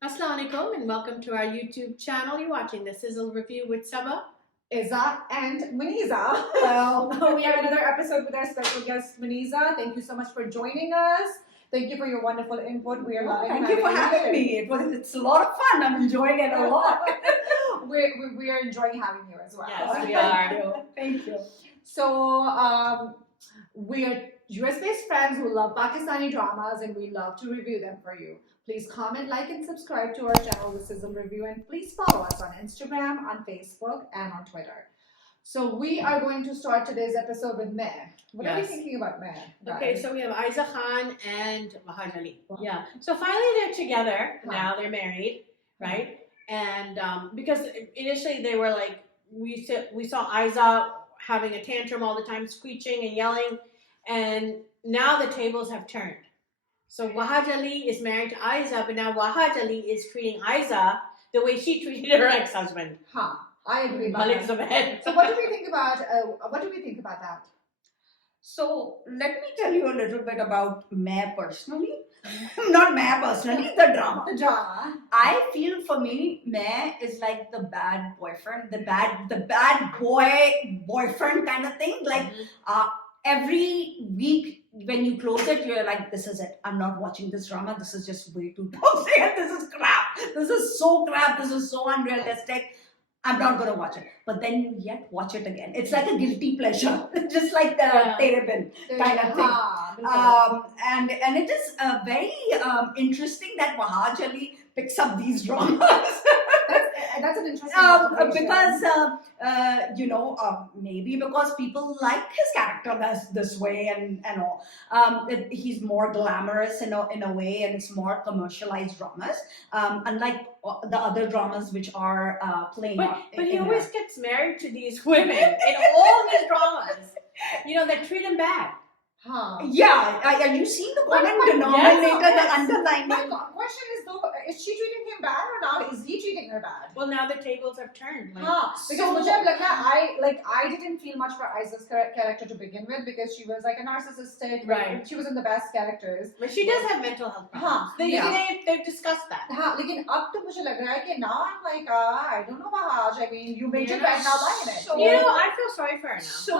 Assalamu alaikum and welcome to our YouTube channel. You're watching the Sizzle review with Saba. Isa and Maniza. Well, we have another episode with our special guest, Maniza. Thank you so much for joining us. Thank you for your wonderful input. We are loving Thank you for having me. It's a lot of fun. I'm enjoying it a lot. we are enjoying having you as well. Yes, we are. Thank you. So, we are US-based friends who love Pakistani dramas and we love to review them for you. Please comment, like, and subscribe to our channel, The Sizzle Review, and please follow us on Instagram, on Facebook, and on Twitter. So we are going to start today's episode with Meh. What are we Yes. thinking about Meh? Okay, so we have Isa Khan and Wahaj Ali. Yeah. So finally they're together. Now they're married, right? And because initially they were like, we saw Isa having a tantrum all the time, screeching and yelling, and now the tables have turned. So Wahaj Ali is married to Isa, but now Wahaj Ali is treating Isa the way she treated her ex-husband. I agree about Malik that. Zabed. So what do we think about that? So let me tell you a little bit about Meh personally. Not Meh personally, the drama. The drama. I feel for me, Meh is like the bad boyfriend, the bad boyfriend kind of thing. Like every week when you close it, you're like, this is it. I'm not watching this drama. This is just way too toxic. This is crap. This is so crap. This is so unrealistic. I'm not going to watch it. But then you yet watch it again. It's like a guilty pleasure. Just like the Tere Bin kind of thing. And it is very interesting that Wahaj Ali picks up these dramas. That's an interesting because maybe because people like his character this way and all. He's more glamorous in a way, and it's more commercialized dramas, unlike the other dramas which are playing. But he always gets married to these women in all his dramas. That treat him bad. Yeah, have you seen the common denominator, the underlining? My question is though, is she treating him bad or not? Is he treating her bad? Well, now the tables have turned. Because I didn't feel much for Isa's character to begin with because she was like a narcissistic. Right. She was in the best characters. But she does have mental health problems. They've discussed that. लेकिन अब तो मुझे लग रहा है कि now I'm like I don't know Wahaj. I mean, you made your bed, now lie in it. So, I feel sorry for her now. So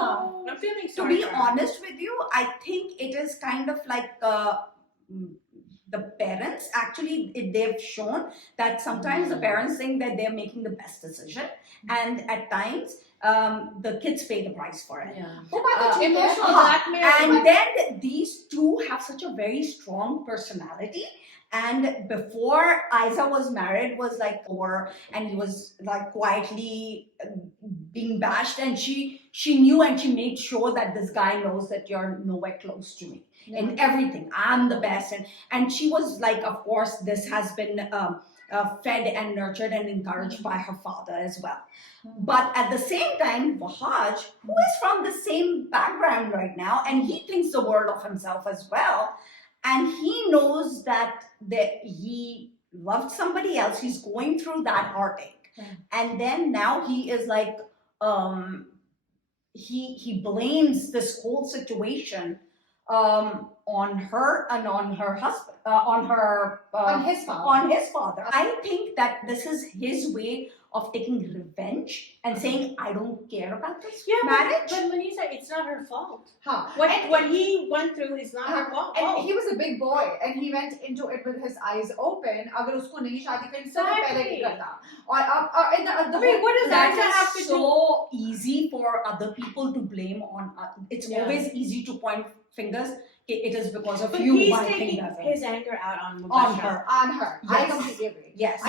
I'm feeling to sorry. be for her. honest with you, I think it is kind of like the parents. Actually, they've shown that sometimes the parents think that they're making the best decision, and at times the kids pay the price for it. Emotional blackmail. And then these two have such a very strong personality. And before Isa was married, was like poor, and he was like quietly being bashed, and she knew and she made sure that this guy knows that you're nowhere close to me in everything. I'm the best, and she was like, of course, this has been fed and nurtured and encouraged by her father as well. But at the same time, Wahaj, who is from the same background right now, and he thinks the world of himself as well. And he knows that he loved somebody else. He's going through that heartache. And then now he is like, he blames this whole situation on her and on her husband, on his father. I think that this is his way of taking revenge and saying, I don't care about this marriage. But Manisa, it's not her fault. What he went through is not her fault. And he was a big boy, and he went into it with his eyes open. अगर उसको नहीं शादी करनी तो पहले ही करता. और what does that have to do? So easy for other people to blame on. It's always easy to point fingers. It is because of you. He's taking his anger out on her. Yes. I completely agree. Yes.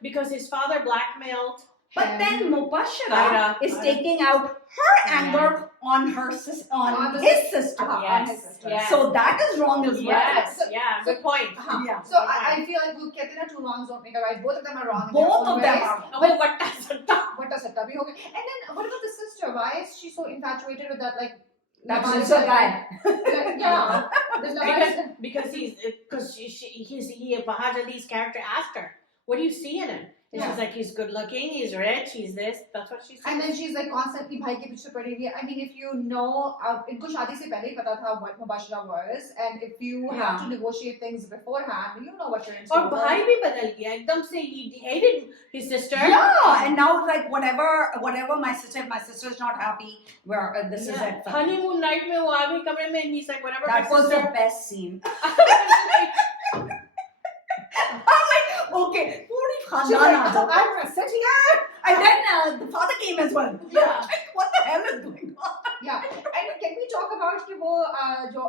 Because his father blackmailed. But then Mubashira is taking out her anger on his sister. On his sister. Yes. So that is wrong as well. Yes. Good point. So I feel like we'll get two wrongs don't make a right. Both of them are wrong. Both of them are wrong. But what does it? And then what about the sister? Why is she so infatuated with that That's a guy. Because Wahaj Ali's character asked her, what do you see in him? She's like, he's good looking, he's rich, he's this. That's what she said. And then she's like constantly भाई के पीछे पड़ी हुई है. I mean, if you know, इनको शादी से पहले ही पता था what Mubashira was, and if you have to negotiate things beforehand, you know what you're in store और for. भाई भी बदल गया एकदम से. He hated his sister. Yeah, and now like whatever my sister's not happy. Where this is it. Honeymoon night में वो आ गई कमरे में and he's like, whatever. That was the best scene. Okay, पूरी खानदान आ जाओ. I'm gonna sit here. And then the father came as well. Yeah. What the hell is going on? Yeah, and can we talk about कि वो जो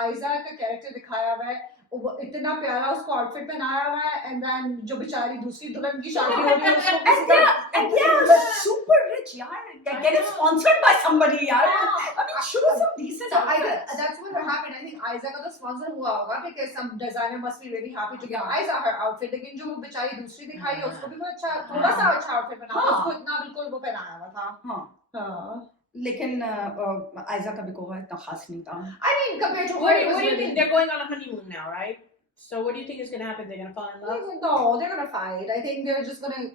आयजा का character दिखाया हुआ है, वो इतना प्यारा उसको आउटफिट पहनाया हुआ है, and then जो बेचारी दूसरी दुल्हन की शादी हो रही है उसको and yeah, super rich yaar. Getting sponsored by somebody yaar. I mean, show some decent outfits. That's what happened. I think Aiza का तो sponsor हुआ होगा because some designer must be really happy to give Aiza her outfit. लेकिन जो वो बेचारी दूसरी दिखाई है उसको भी वो अच्छा थोड़ा सा अच्छा आउटफिट पहना उसको इतना बिल्कुल वो पहनाया हुआ था. हाँ. लेकिन आयजा का भी कोई इतना खास नहीं था. I mean, compared to What do you think? They're going on a honeymoon now, right? So what do you think is going to happen? They're going to fall in love? No, they're gonna fight. I think they're just gonna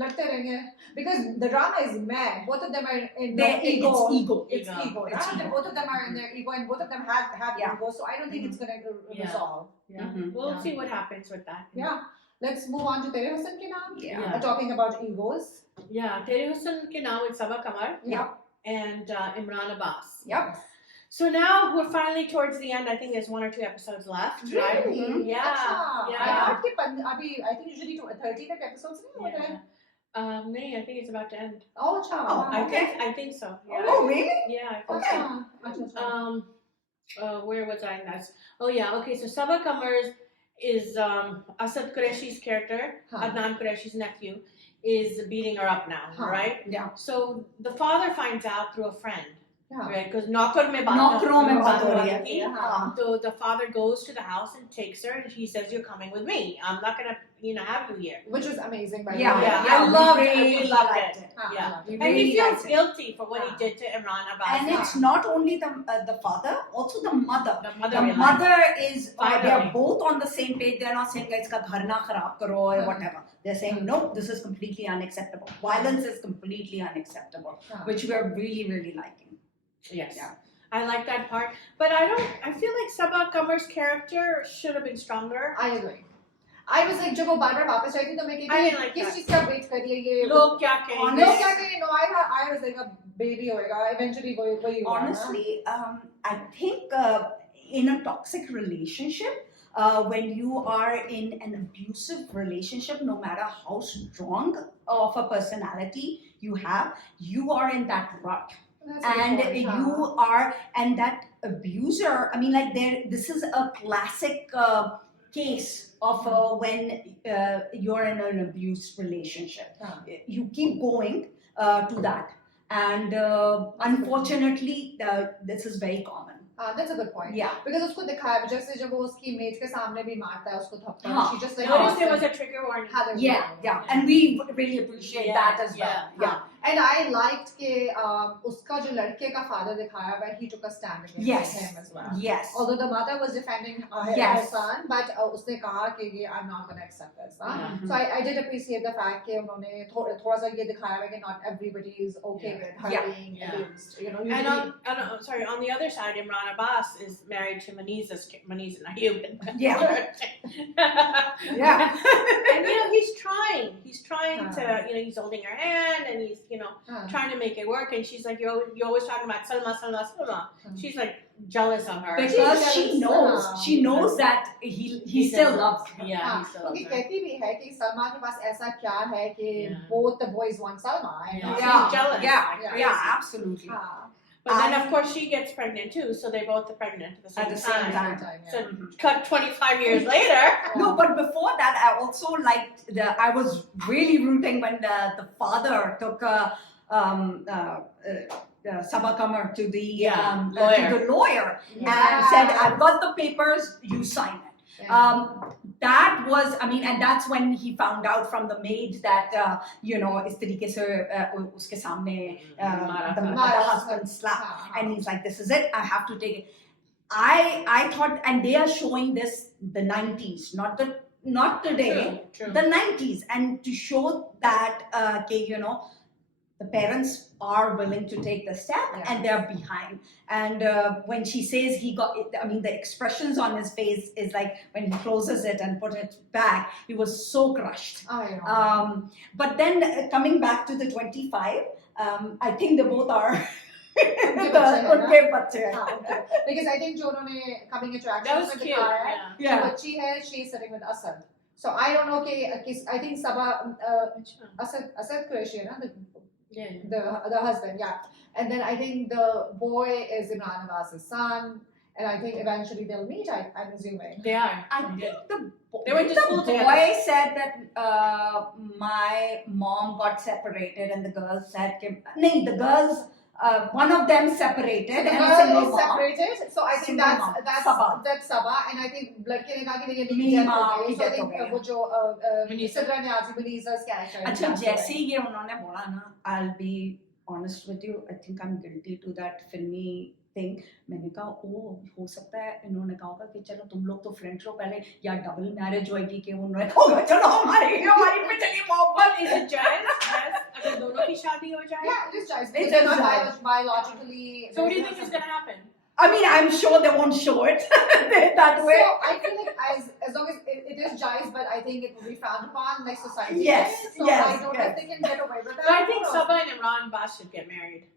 लड़ते रहेंगे because the drama is mad. Both of them are in their ego. It's ego. It's ego. It's ego. Both of them are in their ego, and both of them have ego. So I don't think it's gonna resolve. Yeah. We'll see what happens with that. Yeah. Let's move on to Tere Hussain ke naam. Yeah. Talking about egos. Yeah. Tere Hussain ke naam with Sabah Kamar. Yep. And Imran Abbas. Yep. So now we're finally towards the end. I think there's 1 or 2 episodes left, right? Really? Yeah. Achha. Yeah. I thought कि अभी I think usually 13 episodes नहीं होते हैं. No, I think it's about to end. Oh, अच्छा. I think so. Yeah. Oh, really? Yeah. Okay. अच्छा. Where was I in that? Oh yeah. Okay. So Sabah Kamar is Asad Qureshi's character, Adnan Qureshi's nephew, is beating her up now, right? Yeah. So the father finds out through a friend. Yeah. Right, because नौकरों में बात हो रही थी. So the father goes to the house and takes her, and he says, "You're coming with me. I'm not gonna, have you here." Which was amazing, by the Yeah, way. I loved it. really We loved liked it. it. Yeah. We And he really feels liked it. guilty for what he did to Imran Abbas. And it's not only the father, also the mother. The The realized. mother is Finally. they're both on the same page. They're not saying iska ghar na kharab karo or whatever. They're saying no, this is completely unacceptable. Violence is completely unacceptable, which we're really, really liking. Yes. Yeah. I like that part. But I feel like Sabah Kamar's character should have been stronger. I agree. I was like, जब वो बार-बार वापस आई थी तो मैं I didn't like किस that. चीज़ का wait कर रही है ये? लोग क्या कहेंगे? लोग क्या कहेंगे? No, I was like a baby होएगा. Eventually वही होगा. Honestly, I think in a toxic relationship, when you are in an abusive relationship, no matter how strong of a personality you have, you are in that rut. And you are, and that abuser, I mean, like this is a classic case of when you're in an abuse relationship. You keep going to that, and unfortunately, this is very common. That's a good point. Yeah. Because उसको दिखाया जैसे जब वो उसकी मेज के सामने भी मारता है उसको थप्पड़. She just like Notice there was a trigger warning. Yeah, and we really appreciate that as well. Yeah. And I liked कि उसका जो लड़के का father दिखाया हुआ है, he took a stand against him as well. Yes. Although the mother was defending her son, but उसने कहा कि ये I'm not going to accept this. So I did appreciate the fact कि उन्होंने थोड़ा सा ये दिखाया हुआ है कि not everybody is okay with her being abused. And on the other side, Imran Abbas is married to Maniza Nayib. Yeah. Yeah. And he's trying to, he's holding her hand and he's, trying to make it work. And she's like, you're always talking about Salma. She's like jealous of her. Because she knows that he still loves her. Yeah, he still loves क्योंकि her. कहती भी है कि सलमा के पास ऐसा क्या है कि both the boys want Salma. She's jealous. Yeah, absolutely. But then, of course, she gets pregnant too, so they both are pregnant at the same time. So, cut 25 years later. No, but before that, I also liked I was really rooting when the father took Sabah Kamar to the lawyer and said, "I've got the papers, you sign it." That was, and that's when he found out from the maid that इस तरीके से उसके सामने the husband slapped, and he's like, "This is it, I have to take it." I thought, and they are showing this the 90s, not the not today, True. the 90s, and to show that the parents are willing to take the step and they're behind. And when she says he got it, I mean, the expressions on his face is like when he closes it and put it back, he was so crushed. I know. But then coming back to the 25, I think they both are बच्चे हैं ना? बच्चे हैं. Okay. Because I think जो उन्होंने coming That attractions was में cute. दिखाया है, Yeah. जो बच्ची है, she's sitting with Asad. So I don't know I think Sabah, Asad Qureshi, na, Yeah. the husband, yeah. And then I think the boy is Imran and Isa's son, and I think eventually they'll meet. I'm assuming. They are. I think They went to school the together. boy said that my mom got separated, and the girl said, "No, the girls, one of them separated, The and girl single is mom." separated, so I think Single mom. that's Sabah. that's Sabah, and I think लड़के ने कहा कि नहीं ये नहीं, death माँ हो की गई. So I death think हो गई. वो जो Munisa. Sidra Niazi Munisa's character. is अच्छा, passed जैसे away. ये उन्होंने बोला ना, I'll be honest with you, I think I'm guilty to that filmy thing. मैंने कहा हो सकता है इन्होंने कहा होगा कि चलो तुम लोग तो फ्रेंड्स हो पहले, या डबल मैरिज होगी कि उन्होंने कहा होगा चलो हमारी पे चली मोहब्बत. Is it jazz? Yes. अगर दोनों की शादी हो जाए. Yeah, it is Jais. It Because is they're not Jais. biologically. So what do you think is gonna happen? I mean, I'm sure they won't show it that way. So I feel like as long as it is Jais, but I think it will be frowned upon like society. Yes, is. So yes, I don't know yes. if they can get away with that. But I think Who knows? Sabah and Imran Bas should get married.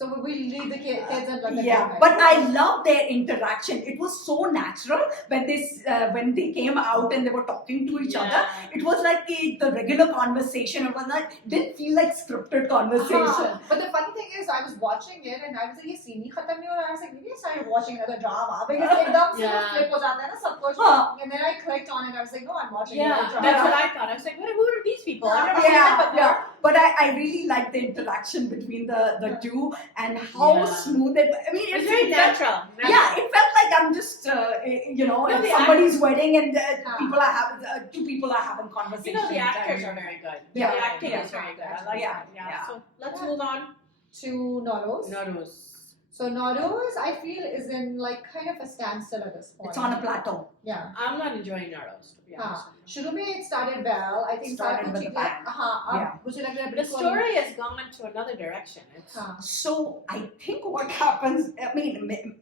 So we leave the kids and let them Yeah, get but married. I love their interaction. It was so natural when they came out and they were talking to each other. It was like the regular conversation. It was not, didn't feel like scripted conversation. But the funny thing is, I was watching it and I was like, "ये scene ही खत्म नहीं हो रहा है." I was like, maybe I started watching another drama because एकदम से Yeah. flip हो जाता है ना सब कुछ. हाँ. And then I clicked on it. I was like, "No, I'm watching Yeah, another that's drama." what I thought. I was like, who are these people? I've never seen them Yeah, before. yeah. But I really liked the interaction between the two and how Yeah. smooth it. I mean, It's very natural. Yeah, it felt like I'm just, No, at the somebody's wedding and Ah. two people are having You conversations. know, the actors are very good. Yeah. The acting Yeah. is very good. I like Yeah. that. Yeah. Yeah. So let's Yeah. move on. To Naros. Naros. So Naros, I feel, is in like kind of a standstill at this point. It's on a plateau. Yeah. I'm not enjoying Naros, to be honest. शुरू में it started well. I think Started साथ with कुछ a bang. हाँ अब Yeah. मुझे लग रहा है The बिल्कुल- story has gone to another direction. It's हाँ. So I think what happens, I mean,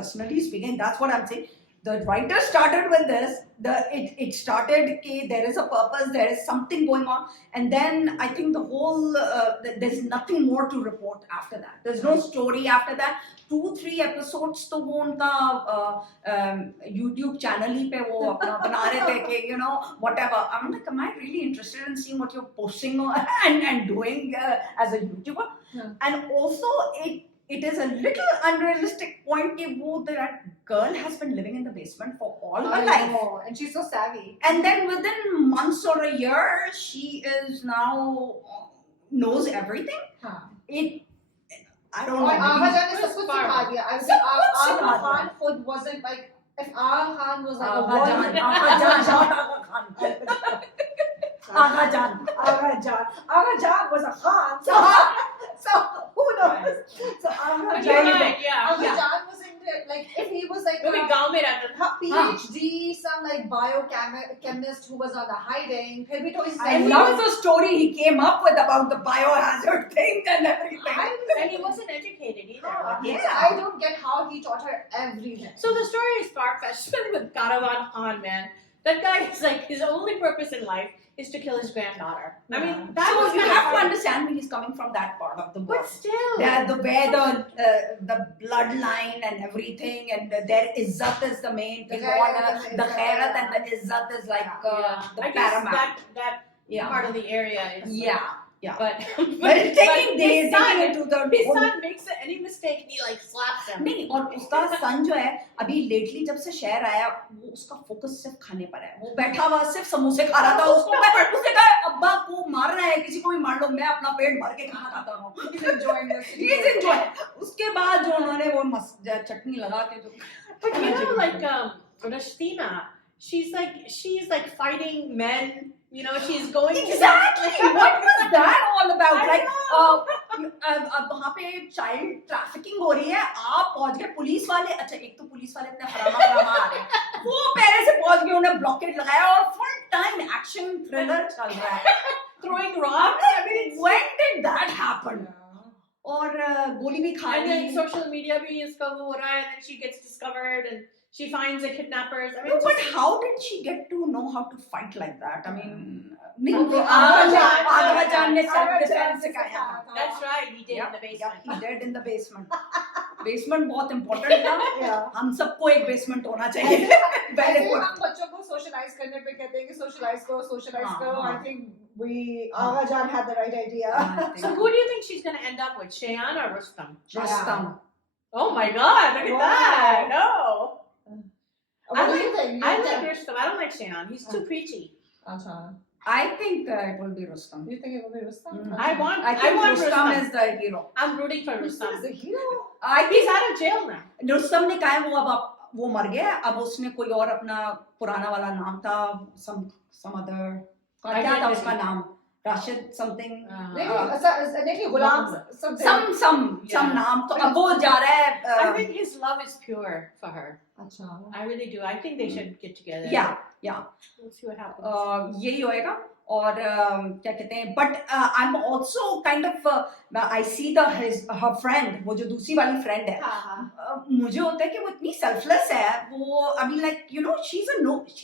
personally speaking, that's what I'm saying. The writer started with this. It started there is a purpose, there is something going on, and then I think the whole there's nothing more to report after that. There's no story after that. 2-3 episodes तो वो उनका YouTube channel ही पे वो अपना बना रहे थे कि whatever. I'm like, am I really interested in seeing what you're posting and doing as a YouTuber? Yeah. And also it is a little unrealistic point that girl has been living in the basement for all her I life. know, and she's so savvy. And then within months or a year, she is now knows everything. हाँ. I don't know. और आगा maybe- जाने सब कुछ सिखा दिया. I was सब like, कुछ Aga सिखा Khan khud wasn't like, if Aga Khan was like a Aga Jan, woman. Aga Jan, not Aga Khan. Aga Jan. Aga Jan was a Khan. So who knows? So Aga But Jan. you're right, yeah. Aga Jan was into like if he was like वो भी गांव में रहता था. PhD, some like biochemist who was on the hiding. फिर भी थोड़ी I love the story he came up with about the biohazard thing and everything. And he wasn't educated either. Yeah. I don't get how he taught her everything. So the story is far-fetched with Karavan Khan, man. That guy is like, his only purpose in life is to kill his granddaughter. I mean, that So was you kind have of to hard. understand when he's coming from that part of the world. But still. Where the bloodline and everything and their izzat is the main thing. The khairat and the izzat is like the I guess paramount. that Yeah. part of the area is. Yeah. Yeah. But But it's taking his son, it to the his son makes any mistake, he like slaps him. नहीं और उसका सन जो है अभी lately जब से शहर आया वो उसका फोकस सिर्फ खाने पर है वो बैठा हुआ सिर्फ समोसे खा रहा था उसने कहा अब्बा को मारना है किसी को भी मार लो मैं अपना पेट भर के खाना खाता हूँ He's enjoying this. He's enjoying. उसके बाद जो उन्होंने वो चटनी लगा के जो But you know, like Rashtina, she's like fighting men. You know, she's going Exactly. What was that all about? I Like, know. अब वहाँ पे चाइल्ड ट्रैफिकिंग हो रही है, आप पहुंच गए, पुलिस वाले, अच्छा एक तो पुलिस वाले इतने हरामा आ रहे हैं, वो पहले से पहुंच गए, उन्हें ब्लॉकेट लगाया और फुल टाइम एक्शन थ्रिलर चल रहा है, throwing rocks. I mean, it's when did that happen? और गोली भी खा and then Lee. social media भी इसका वो हो रहा है, and then she gets discovered and she finds the kidnappers. I mean, No, it's but just- how did she get to know how to fight like that? I mean, Okay, Wahaj ने self Wahaj defense ने सिखाया था। that's right. He did in the Yep, basement. he did in the basement. Basement बहुत important था। हम सबको एक basement होना चाहिए। Very ऐसे good. हम बच्चों को सोशलाइज करने पे कहते हैं कि सोशलाइज करो। हाँ। I think Aghajan had the right idea. So who do you think she's going to end up with, Shayan or Rustam? Rustam. Oh my God! Look at Wow. that. No. What do you think? I like Rustam. I don't like Shayan. He's too preachy. Acha. I think it will be Rustam. You think it will be Rustam? Mhm. I want Rustam Rustam. is the hero. I'm rooting for Rustam Rustam. is a hero. I He's think out of jail now. Rustam ने कहा है वो मर गया, अब उसने कोई और अपना पुराना वाला नाम था, some other, क्या था उसका नाम, राशिद something, नहीं गुलाम something. some नाम, तो अब वो जा रहा है। I think his love is pure for her. अच्छा. I really do. I think they should get together. Yeah. We'll see what happens. यही होएगा। और क्या कहते हैं, but I am also kind of I see her friend, वो जो दूसरी वाली फ्रेंड है, मुझे होता है कि वो इतनी सेल्फलेस है, वो I mean like you know she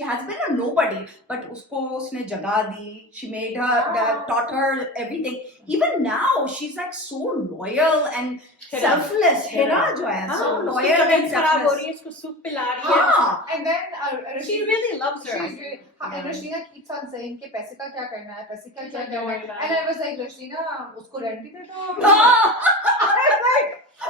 has been a nobody, but उसको उसने जगह दी, she made her taught her everything, even now she is like so loyal and selfless. Hira जो है सो लॉयल एंड खराब हो रही है, इसको सूप पिला रही है। हाँ, And then She really loves her. she's really, and Rashina keeps on saying कि पैसे का क्या करना है, पैसे का She's क्या like, करना don't worry है, about and it. I was like Rashina उसको रेंट भी दे दो।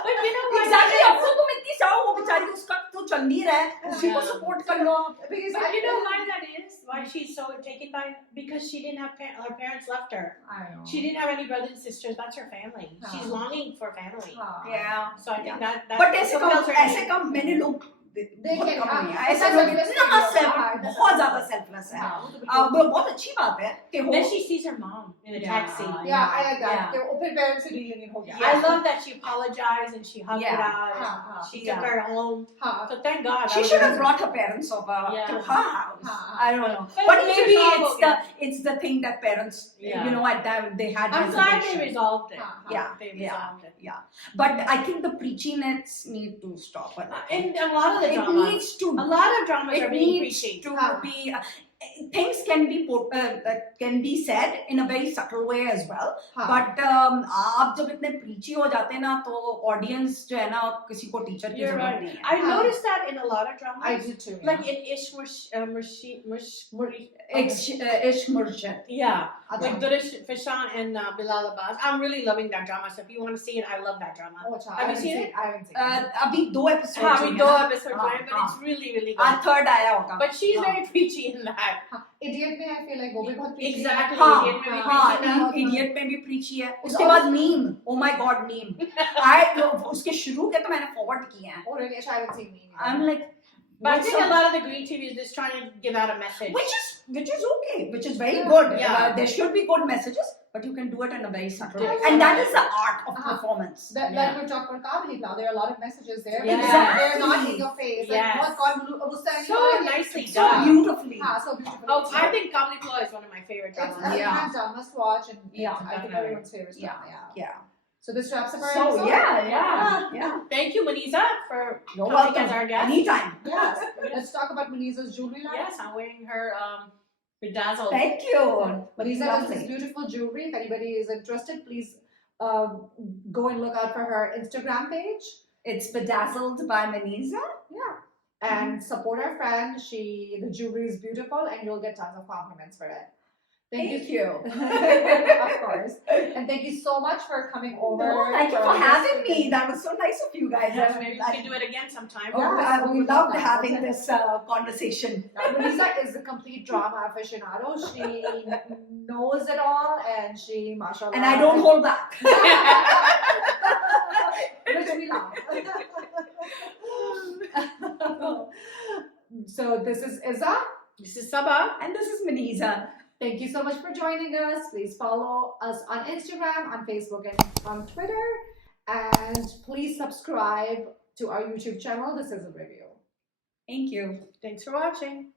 But you know what? Exactly, अब तो तुम इतनी चाहो, वो बेचारी उसका तो चल नहीं रहा है, उसी को Yeah. सपोर्ट कर लो। Because But you know why that is? Why she's so taken by? Because she didn't have her parents left her. I know. She didn't have any brothers and sisters. That's her family. She's हाँ. longing for family. Yeah. So I think Yeah. that but fulfills her ऐसे need. कम मैंने लोग They बहुत can- कम नहीं है, हाँ, ऐसे ऐसा लोग selfless इतना नहीं self- होता, हाँ, बहुत ज्यादा सेल्फलेस है। हाँ. वो बहुत अच्छी बात है कि वो Then she sees her mom in a Yeah. taxi. Yeah, I like that. Yeah. कि वो फिर parents से reunion हो गया। I love that she apologized and she hugged Yeah. it out. हाँ, And हाँ. she Yeah. took her home. हाँ. So thank God. she should have brought her parents over Yeah. to her house. हाँ. I don't know, But but it's maybe resolved it's the thing that parents, Yeah. you know, at that they had I'm glad they reservation. resolved it. हाँ, Yeah, They yeah, resolved it. yeah. But I think the preachiness need to stop. In a lot of the It dramas. needs to. A lot of dramas It are being needs preachy. to हाँ. be. Things can be said in a very subtle way as well. हाँ. But आप जब इतने preachy हो जाते हैं ना, तो audience जो है ना, किसी को teacher की You're जरूरत right. नहीं है। I noticed that in a lot of dramas. I did too. Like in Ish Ishq Murshid. Yeah. अच्छा. Like Durish Fishan and Bilal Abbas. I'm really loving that drama. So if you want to see it, I love that drama. Oh, अच्छा. Have you I seen haven't it? I haven't seen it. अभी 2 episodes हाँ, हुए we हैं दो ना। episodes हाँ, हुए हैं, but हाँ. it's really, really आज good. 3rd आया होगा। But she's हाँ. very preachy in that. हाँ. Idiot में I feel like वो भी बहुत preachy है। Exactly. हाँ, Idiot में भी हाँ, preachy ना. idiot में भी preachy है। It's उसके बाद नीम, oh my god, नीम। उसके शुरू के तो मैंने forward किए हैं। Oh really? I haven't seen it. I'm like, But I what's think a up? lot of the green TV is just trying to give out a message. which is okay, which is very Yeah. good. Yeah. There should be good messages, but you can do it in a very subtle way, Yeah. and that is the art of Uh-huh. performance. That, Yeah. like we talked about comedy now, there are a lot of messages there. Yeah. They're not in your face. Yes. Like, what God will stand So you nicely So done. beautifully. so beautiful. Oh, I think Comedy Club is one of my favorite it's dramas. Yeah. hands down, must watch, and Yeah, I think definitely. everyone's favorite Yeah. drama. Yeah. Yeah. So this wraps up our So episode. yeah. Thank you, Maniza, for You're coming welcome. as our guest. Anytime. Yes. Let's talk about Maniza's jewelry line. Yes, I'm wearing her bedazzled. Thank you. Maniza has Lovely. this beautiful jewelry. If anybody is interested, please go and look out for her Instagram page. It's bedazzled by Maniza. Yeah. And support our friend. The jewelry is beautiful, and you'll get tons of compliments for it. Thank you. Of course. And thank you so much for coming over. No, thank you for this having me. weekend. That was so nice of you guys. Yes, maybe we can do it again sometime. Oh, Yeah. we loved having this conversation. Luisa is a complete drama aficionado. She knows it all, and she, mashallah. And I don't hold back. Which we love. So this is Isa. This is Sabah. And this is Maniza. Thank you so much for joining us. Please follow us on Instagram, on Facebook, and on Twitter. And please subscribe to our YouTube channel, The Sizzle Review. Thank you. Thanks for watching.